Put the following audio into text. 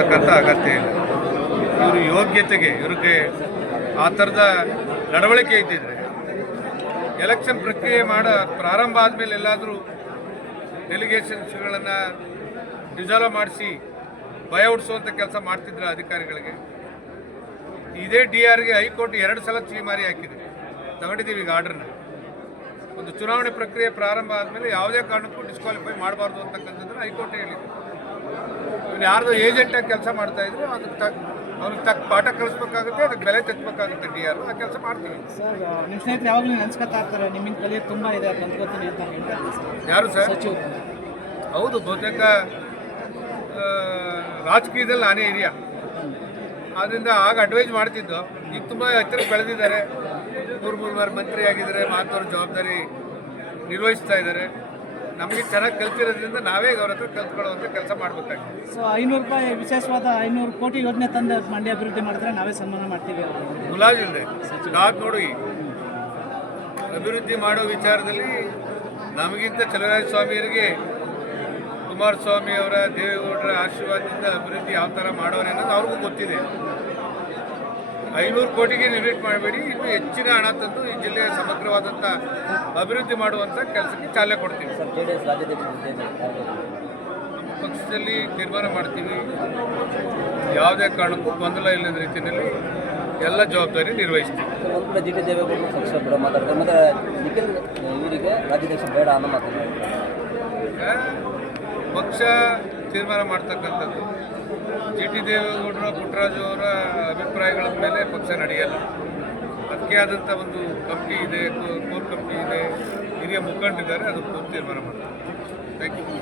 ತಕ್ಕಂಥ ಅಗತ್ಯ ಇಲ್ಲ. ಇವರು ಯೋಗ್ಯತೆಗೆ ಇವ್ರಿಗೆ ಆ ಥರದ ನಡವಳಿಕೆ ಇದ್ದಿದ್ರೆ ಎಲೆಕ್ಷನ್ ಪ್ರಕ್ರಿಯೆ ಪ್ರಾರಂಭ ಆದಮೇಲೆ ಎಲ್ಲಾದರೂ ಡೆಲಿಗೇಷನ್ಸ್ಗಳನ್ನು ಡಿಸಾಲ್ವ್ ಮಾಡಿಸಿ ಭಯ ಹುಟ್ಟಿಸುವಂಥ ಕೆಲಸ ಮಾಡ್ತಿದ್ರು ಅಧಿಕಾರಿಗಳಿಗೆ. ಇದೇ DRಗೆ ಹೈಕೋರ್ಟ್ 2 ಸಲ ಚೀಮಾರಿ ಹಾಕಿದೆ. ತಗೊಂಡಿದ್ದೀವಿ ಈಗ ಆರ್ಡ್ರನ್ನ. ಒಂದು ಚುನಾವಣೆ ಪ್ರಕ್ರಿಯೆ ಪ್ರಾರಂಭ ಆದಮೇಲೆ ಯಾವುದೇ ಕಾರಣಕ್ಕೂ ಡಿಸ್ಕ್ವಾಲಿಫೈ ಮಾಡಬಾರ್ದು ಅಂತಕ್ಕಂಥದ್ದನ್ನು ಹೈಕೋರ್ಟ್ ಹೇಳಿದೆ. ಇವನು ಯಾರ್ದು ಏಜೆಂಟಾಗಿ ಕೆಲಸ ಮಾಡ್ತಾಯಿದ್ರು ಅದಕ್ಕೆ ಅವ್ರಿಗೆ ತಕ್ಕ ಪಾಠ ಕಲಿಸ್ಬೇಕಾಗುತ್ತೆ, ಅದಕ್ಕೆ ಬೆಲೆ ತೆತ್ತಬೇಕಾಗುತ್ತೆ. DR ಆ ಕೆಲಸ ಮಾಡ್ತೀವಿ. ಸರ್ ನಿಮ್ಮ ಸ್ನೇಹಿತರು ಯಾವಾಗಲೂ ನೆನೆಸ್ಕೊತಾ ಇರ್ತಾರೆ, ನಿಮ್ಮಿಂದ ಕಲಿಯೋದು ತುಂಬ ಇದೆ ಅಂತ ಅನ್ಕೋತೀನಿ ಅಂತ ಹೇಳ್ತಾರೆ ಸರ್. ಯಾರು ಸರ್? ಸಚಿವರು. ಹೌದು, ಬಹುತೇಕ ರಾಜಕೀಯದಲ್ಲಿ ನಾನೇ ಹಿರಿಯ, ಆದ್ದರಿಂದ ಆಗ ಅಡ್ವೈಸ್ ಮಾಡ್ತಿದ್ದು. ಈಗ ತುಂಬ ಎತ್ತರಕ್ಕೆ ಬೆಳೆದಿದ್ದಾರೆ, ಮೂರು ಬಾರಿ ಮಂತ್ರಿ ಆಗಿದ್ದಾರೆ, ಮಹತ್ವದ ಜವಾಬ್ದಾರಿ ನಿರ್ವಹಿಸ್ತಾ ಇದ್ದಾರೆ. ನಮಗೆ ಚೆನ್ನಾಗಿ ಕಲ್ತಿರೋದ್ರಿಂದ ನಾವೇ ಅವ್ರ ಹತ್ರ ಕಲ್ತ್ಕೊಳ್ಳುವಂಥ ಕೆಲಸ ಮಾಡಬೇಕಾಗಿದೆ. ಸೊ 500 ರೂಪಾಯಿ ವಿಶೇಷವಾದ 500 ಕೋಟಿ ಯೋಜನೆ ತಂದು ಮಂಡ್ಯ ಅಭಿವೃದ್ಧಿ ಮಾಡಿದ್ರೆ ನಾವೇ ಸನ್ಮಾನ ಮಾಡ್ತೀವಿ. ಮುಲಾಜಿಲ್ಲದೆ ಕಾದು ನೋಡಿ, ಅಭಿವೃದ್ಧಿ ಮಾಡೋ ವಿಚಾರದಲ್ಲಿ ನಮಗಿಂತ ಚಲುವರಾಯ ಸ್ವಾಮಿಯವರಿಗೆ ಕುಮಾರಸ್ವಾಮಿ ಅವರ ದೇವೇಗೌಡರ ಆಶೀರ್ವಾದದಿಂದ ಅಭಿವೃದ್ಧಿ ಯಾವ ಥರ ಮಾಡೋರು ಅನ್ನೋದು ಅವ್ರಿಗೂ ಗೊತ್ತಿದೆ. 500 ಕೋಟಿಗೆ ನಿರ್ಮಿಟ್ ಮಾಡಬೇಡಿ, ಇನ್ನೂ ಹೆಚ್ಚಿನ ಹಣ ತಂದು ಈ ಜಿಲ್ಲೆಯ ಸಮಗ್ರವಾದಂಥ ಅಭಿವೃದ್ಧಿ ಮಾಡುವಂಥ ಕೆಲಸಕ್ಕೆ ಚಾಲನೆ ಕೊಡ್ತೀವಿ. ನಮ್ಮ ಪಕ್ಷದಲ್ಲಿ ತೀರ್ಮಾನ ಮಾಡ್ತೀವಿ, ಯಾವುದೇ ಕಾರಣಕ್ಕೂ ಗೊಂದಲ ಇಲ್ಲದ ರೀತಿಯಲ್ಲಿ ಎಲ್ಲ ಜವಾಬ್ದಾರಿ ನಿರ್ವಹಿಸ್ತೀವಿ. ಒಂದು ಕಡೆ GT ದೇವೇಗೌಡರು ಪಕ್ಷ ಬಿಡೋ ಮಾತಾಡ್ತಾರೆ, ಮತ್ತು ನಿಖಿಲ್ ಇವರಿಗೆ ರಾಜ್ಯಾಧ್ಯಕ್ಷ ಬೇಡ ಅನ್ನೋ ಮಾತಾಡ್ತಾರೆ. ಪಕ್ಷ ತೀರ್ಮಾನ ಮಾಡ್ತಕ್ಕಂಥದ್ದು. GT ದೇವೇಗೌಡರ, ಪುಟ್ಟರಾಜು ಅವರ ಅಭಿಪ್ರಾಯಗಳ ಮೇಲೆ ಪಕ್ಷ ನಡೆಯಲ್ಲ. ಅದಕ್ಕೆ ಆದಂಥ ಒಂದು ಕಮಿಟಿ ಇದೆ, ಕೋರ್ ಕಮಿಟಿ ಇದೆ, ಹಿರಿಯ ಮುಖಂಡರಿದ್ದಾರೆ, ಅದು ತೀರ್ಮಾನ ಮಾಡ್ತಾರೆ. Thank you.